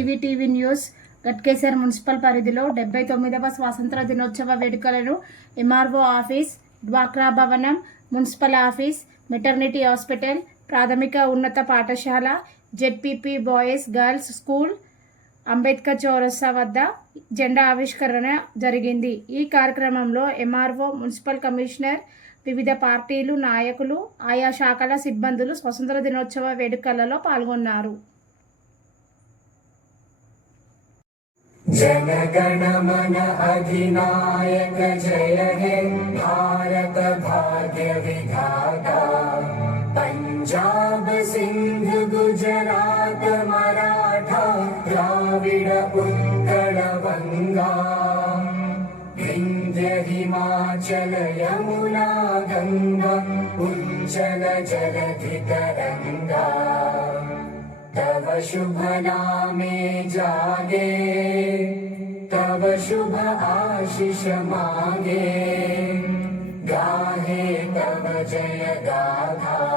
STV TV news Ghatkesar municipal పరిధిలో డెబ్బై తొమ్మిదవ స్వాతంత్ర దినోత్సవ వేడుకలను ఎంఆర్ఓ ఆఫీస్ డ్వాక్రా భవనం మున్సిపల్ ఆఫీస్ మెటర్నిటీ హాస్పిటల్ ప్రాథమిక ఉన్నత పాఠశాల ZPP boys girls school Ambedkar చౌరస్తా వద్ద జెండా ఆవిష్కరణ జరిగింది. ఈ కార్యక్రమంలో ఎంఆర్ఓ మున్సిపల్ కమిషనర్ వివిధ పార్టీలు నాయకులు ఆయా శాఖల సిబ్బందులు స్వతంత్ర దినోత్సవ వేడుకలలో పాల్గొన్నారు. जनगण मन अधिनायक जय हे भारत भाग्य विधाता। पञ्जाब सिन्ध गुजरात मराठा द्राविड उत्कल वङ्गा विन्ध्य हिमाचल यमुना गङ्गा उज्जल जलधितरङ्गा तव शुभ नामे जागे, तव शुभ आशिष मागे। गाहे तव जय गाथा।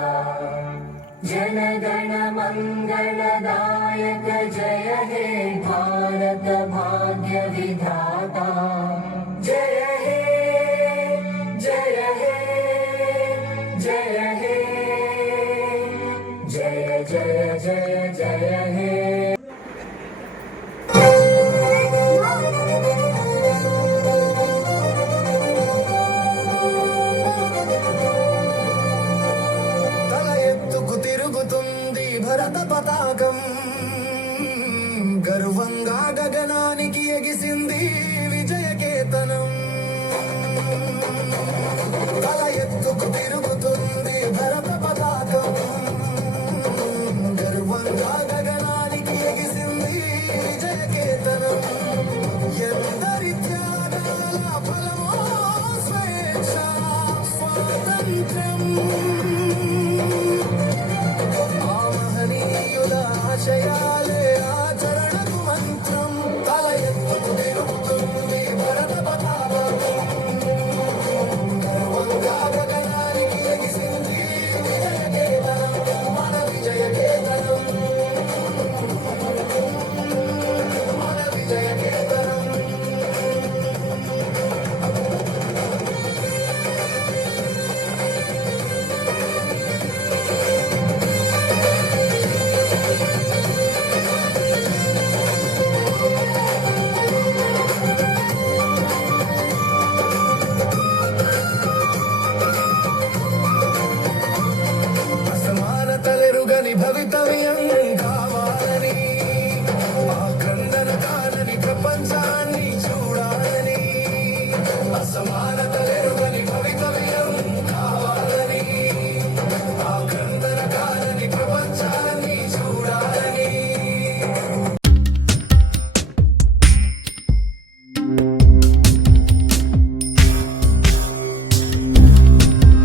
जनगण मङ्गलदायक जय हे भारत भाग्य विधाता। పతాకం గర్వంగా గగనానికి ఎగిసింది. you.